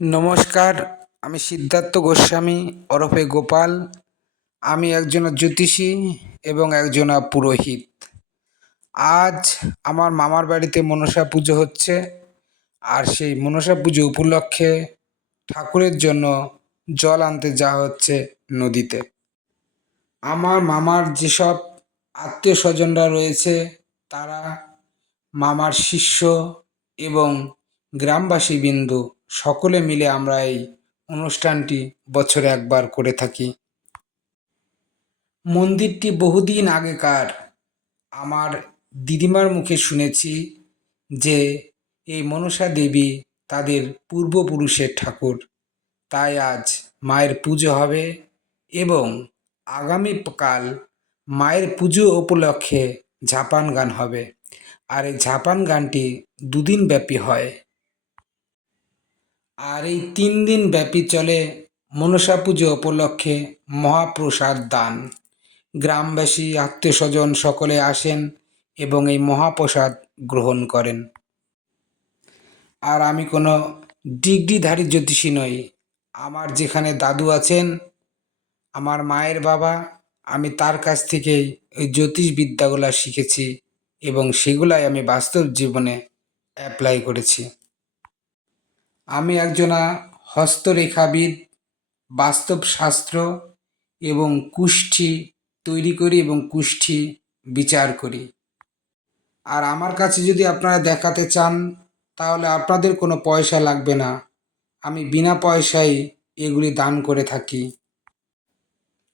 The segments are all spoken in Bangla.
নমস্কার, আমি সিদ্ধার্থ গোস্বামী, ওরফে গোপাল। আমি একজন জ্যোতিষী এবং একজন পুরোহিত। আজ আমার মামার বাড়িতে মনসা পুজো হচ্ছে, আর সেই মনসা পুজো উপলক্ষে ঠাকুরের জন্য জল আনতে যাওয়া হচ্ছে নদীতে। আমার মামার যেসব আত্মীয় স্বজনরা রয়েছে, তারা মামার শিষ্য এবং গ্রামবাসী বিন্দু, সকলে মিলে আমরা এই অনুষ্ঠানটি বছরে একবার করে থাকি। মন্দিরটি বহুদিন আগেকার। আমার দিদিমার মুখে শুনেছি যে, এই মনসা দেবী তাদের পূর্বপুরুষের ঠাকুর। তাই আজ মায়ের পুজো হবে এবং আগামীকাল মায়ের পুজো উপলক্ষে ঝাপান গান হবে। আর এই ঝাপান গানটি দুদিন ব্যাপী হয়। আর এই তিন দিন ব্যাপী চলে মনসা পুজো উপলক্ষে মহাপ্রসাদ দান। গ্রামবাসী আত্মীয় স্বজন সকলে আসেন এবং এই মহাপ্রসাদ গ্রহণ করেন। আর আমি কোনো ডিগ্রিধারী জ্যোতিষী নই। আমার যেখানে দাদু আছেন, আমার মায়ের বাবা, আমি তার কাছ থেকেই ওই জ্যোতিষ বিদ্যাগুলো শিখেছি এবং সেগুলাই আমি বাস্তব জীবনে অ্যাপ্লাই করেছি। আমি একজনা হস্তরেখাবিদ বাস্তব শাস্ত্র এবং কুষ্ঠি তৈরি করি এবং কুষ্ঠি বিচার করি। আর আমার কাছে যদি আপনারা দেখাতে চান, তাহলে আপনাদের কোনো পয়সা লাগবে না। আমি বিনা পয়সায় এগুলি দান করে থাকি।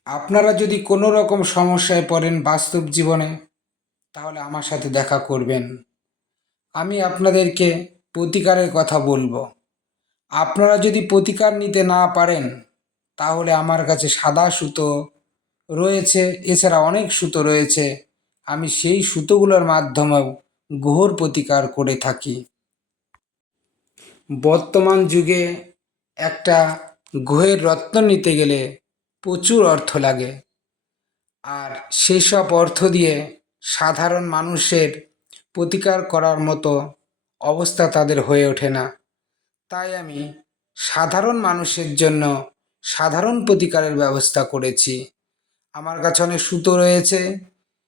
আপনারা যদি কোনো রকম সমস্যায় পড়েন বাস্তব জীবনে, তাহলে আমার সাথে দেখা করবেন। আমি আপনাদেরকে প্রতিকারের কথা বলব। আপনারা যদি প্রতিকার নিতে না পারেন, তাহলে আমার কাছে সাদা সুতো রয়েছে, এছাড়া অনেক সুতো রয়েছে। আমি সেই সুতোগুলোর মাধ্যমেও গ্রহর প্রতিকার করে থাকি। বর্তমান যুগে একটা গ্রহের রত্ন নিতে গেলে প্রচুর অর্থ লাগে। আর সেসব অর্থ দিয়ে সাধারণ মানুষের প্রতিকার করার মতো অবস্থা তাদের হয়ে ওঠে না। তাই আমি সাধারণ মানুষের জন্য সাধারণ প্রতিকারের ব্যবস্থা করেছি। আমার কাছে অনেক সুতো রয়েছে।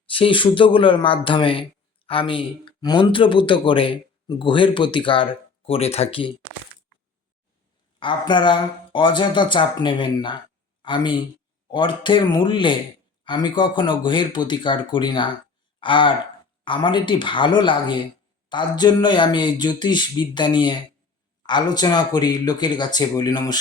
সেই সুতোগুলোর মাধ্যমে আমি মন্ত্রপুত করে গ্রহের প্রতিকার করে থাকি। আপনারা অযথা চাপ নেবেন না। আমি অর্থের মূল্যে আমি কখনো গ্রহের প্রতিকার করি না। আর আমার এটি ভালো লাগে, তার জন্যই আমি এই জ্যোতিষ বিদ্যা নিয়ে আলোচনা করি লোকের কাছে বলি নমস্কার।